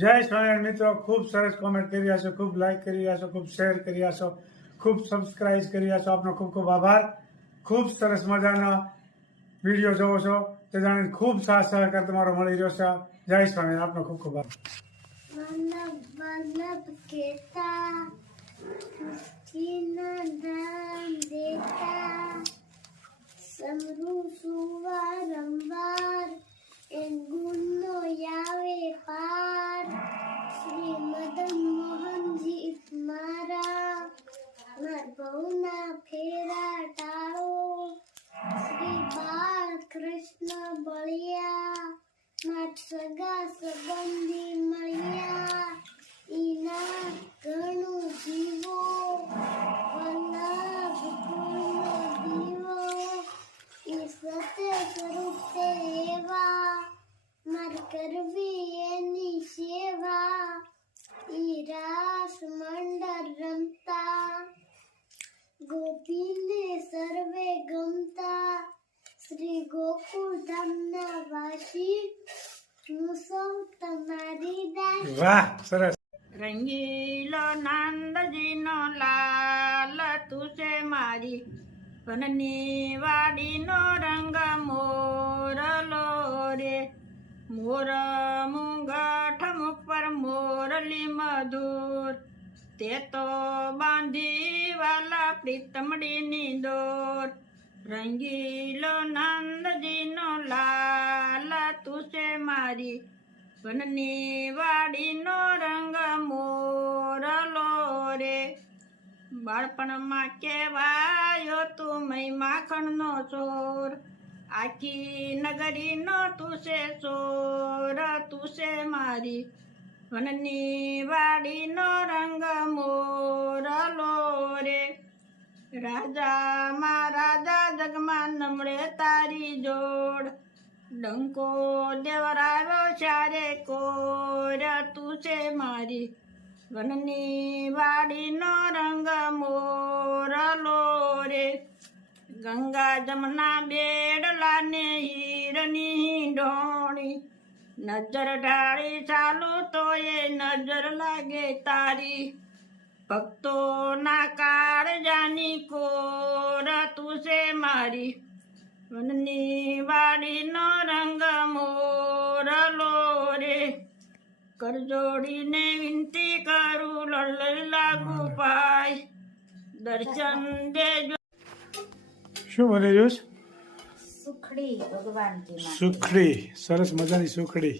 જય સ્વામિનારાયણ મિત્રો, ખૂબ સરસ કોમેન્ટ કરી રહ્યા છો, ખૂબ લાઈક કરી રહ્યા છો, ખૂબ શેર કરી રહ્યા છો, ખૂબ સબસ્ક્રાઇબ કરી રહ્યા છો. આપનો ખૂબ ખૂબ આભાર. ખૂબ સરસ મજાના વિડીયો જોવો છો તે જાણીને ખૂબ સાથ સહકાર તમારો મળી રહ્યો છે. જય સ્વામિનારાયણ, આપનો ખૂબ ખૂબ આભાર. શ્રી મદન મોહનજી મારા ભવના ફેરા ટાળો. શ્રી બાળ કૃષ્ણ બળિયા માર સગા સંબંધી મળ્યા. ઈના ઘણું જીવો વલ્લભ ગુણનો દીવો. ઈ સત્ય સ્વરૂપે એવા માર કરવી એની સેવા. ઈ રાસ મંડળ રમતા ગોપીને સર્વે ગમતા. શ્રી ગોકુળ ધામના વાસી હું સૌ તમારી દાસી. વાહ, સરસ. રંગીલો નંદજીનો લાલ તુસે મારી વનની વાડીનો રંગ મોરલો રે. મોર મુંગઠ મુખ પર મોરલી મધુર તે તો બાંધી વાલા પ્રીતમડીની દોર. રંગીલો નંદજીનો લાલ તુસે મારી વનની વાડીનો રંગ મોરલો રે. બાળપણમાં કહેવાયો તું મય માખણનો ચોર. આખી નગરીનો તુસે ચોર તુસે મારી વનની વાડીનો રંગ મોરલો રે. રાજામાં રાજા જગમાં નમળે તારી જોડ. ડંકો દેવરાવ્યો ચારે કોર તુસે મારી વનની વાડીનો રંગ મોરલો રે. ગંગા જમના બેડલાને હીરની ઢોણી નજર ઢાળી ચાલુ તો એ નજર લાગે તારી. ભક્તોના કાળજાની કોર તુસે મારી વનની વાડીનો રંગ મોરલો રે. કરજોડીને વિનંતી કરું લડ લાગુ પાય દર્શન દેજો. શું બની રહ્યું છે? સુખડી ભગવાનજી માટે. સુખડી, સરસ મજાની સુખડી.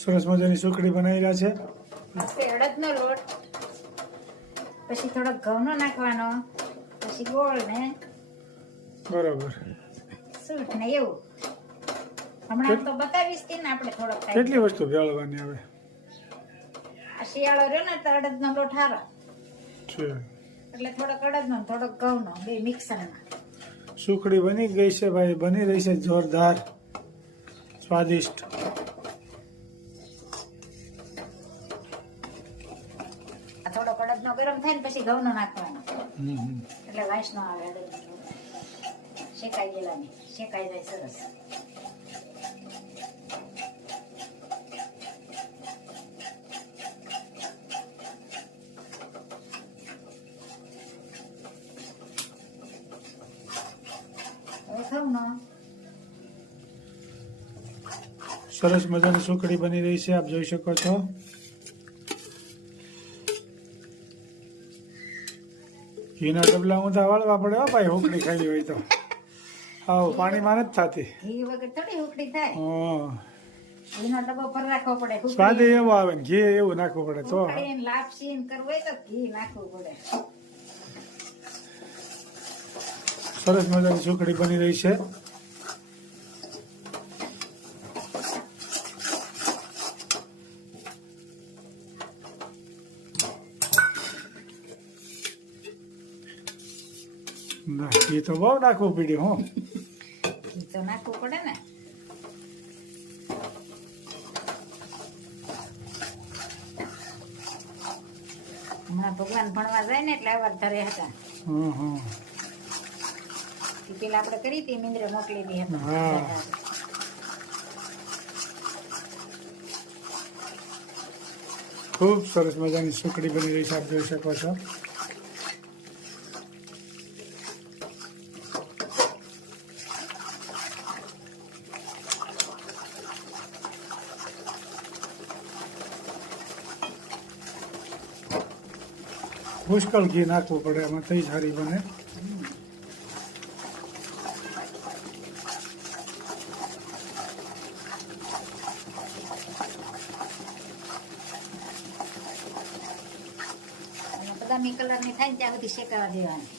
સરસ મજાની સુખડી બનાવી રહ્યા છે. અડદનો લોટ, પછી થોડોક ઘઉંનો નાખવાનો, પછી ગોળ ને બરોબર. સૂટ ને એવું. હમણાં તો બતાવીશ કે ને આપણે થોડોક કેટલી વસ્તુ ભેળવવાની આવે? આ શિયાળો રહ્યો ને તો અડદનો લોટ હારો છે એટલે થોડોક અડદનો થોડોક ઘઉંનો બે મિક્સરમાં. સુખડી બની ગઈ છે ભાઈ, બની રહી છે જોરદાર, સ્વાદિષ્ટ. થોડોક અડદનો ગરમ થાય ને પછી ઘઉંનો નાખવાનો એટલે વાસ ન આવે. અડદનો શેકાઈ ગયેલાની શેકાઈ જાય સરસ. સરસ મજાની સુખડી બની રહી છે, આપ જોઈ શકો છો. ઘીના ડબલા ઊંધા વાળવા પડે હો ભાઈ, હુકડી ખાવી હોય તો. આવ પાણીમાં નથી થતી. ઘી વગર થોડી ઉકળી થાય. હા, ઘીનો ડબ્બો પર રાખવો પડે. સ્વાદ એવો આવે ને ઘી એવું નાખવું પડે તો. લાપસી કરવું હોય તો ઘી નાખવું પડે. સરસ મજાની સુખડી બની રહી છે. એ તો બહુ નાખવું પડ્યું. હું તો નાખવું પડે ને. હમણાં ભગવાન ભણવા જાય ને એટલે આવા ધરે હતા હં હં ઈ પેલા આપણે કરી હતી મિંદ્રે મોકલેલી હતી હા. ખૂબ સરસ મજાની સુખડી બની રહી છે, આપ જોઈ શકો છો. પુષ્કળ ઘી નાખવું પડે એમાં, તઈ સારી બને. અને બદામી કલરની થાય ને ત્યાં સુધી શેકાવા દેવાની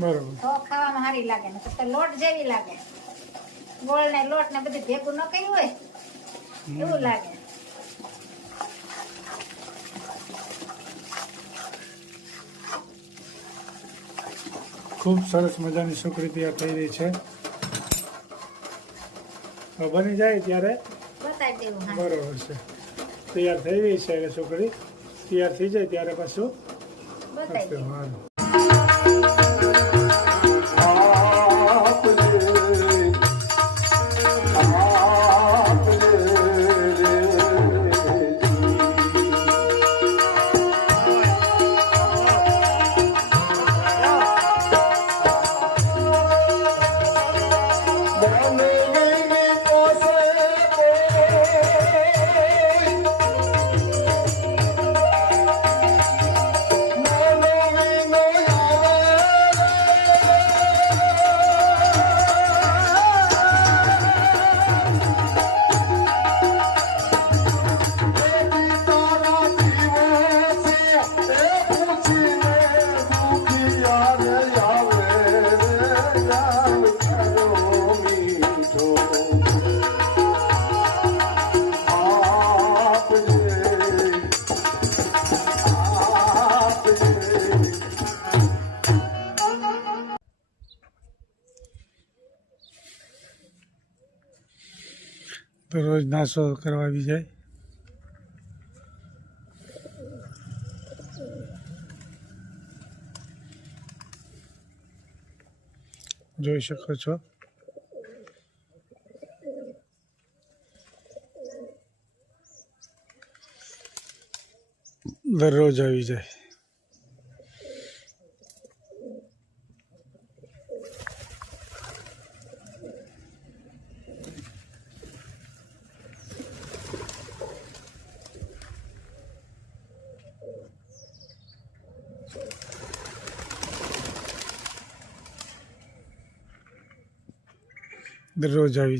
બરોબર. તો ખાવામાં સારી લાગે ને તો લોટ જેવી લાગે ગોળ ને લોટ ને બધું ભેગું ન કર્યું હોય એવું લાગે. ખૂબ સરસ મજાની સુખડી તૈયાર થઈ રહી છે. હવે બની જાય ત્યારે બતાવી દેવું હા બરોબર છે. તૈયાર થઈ રહી છે એટલે સુખડી તૈયાર થઈ જાય ત્યારે પાછું બતાવી દેવું. હા. તો રોજ નાસ્તો કરવા આવી જાય. જોઈ શકો છો. દરરોજ આવી જાય. દરરોજ આવી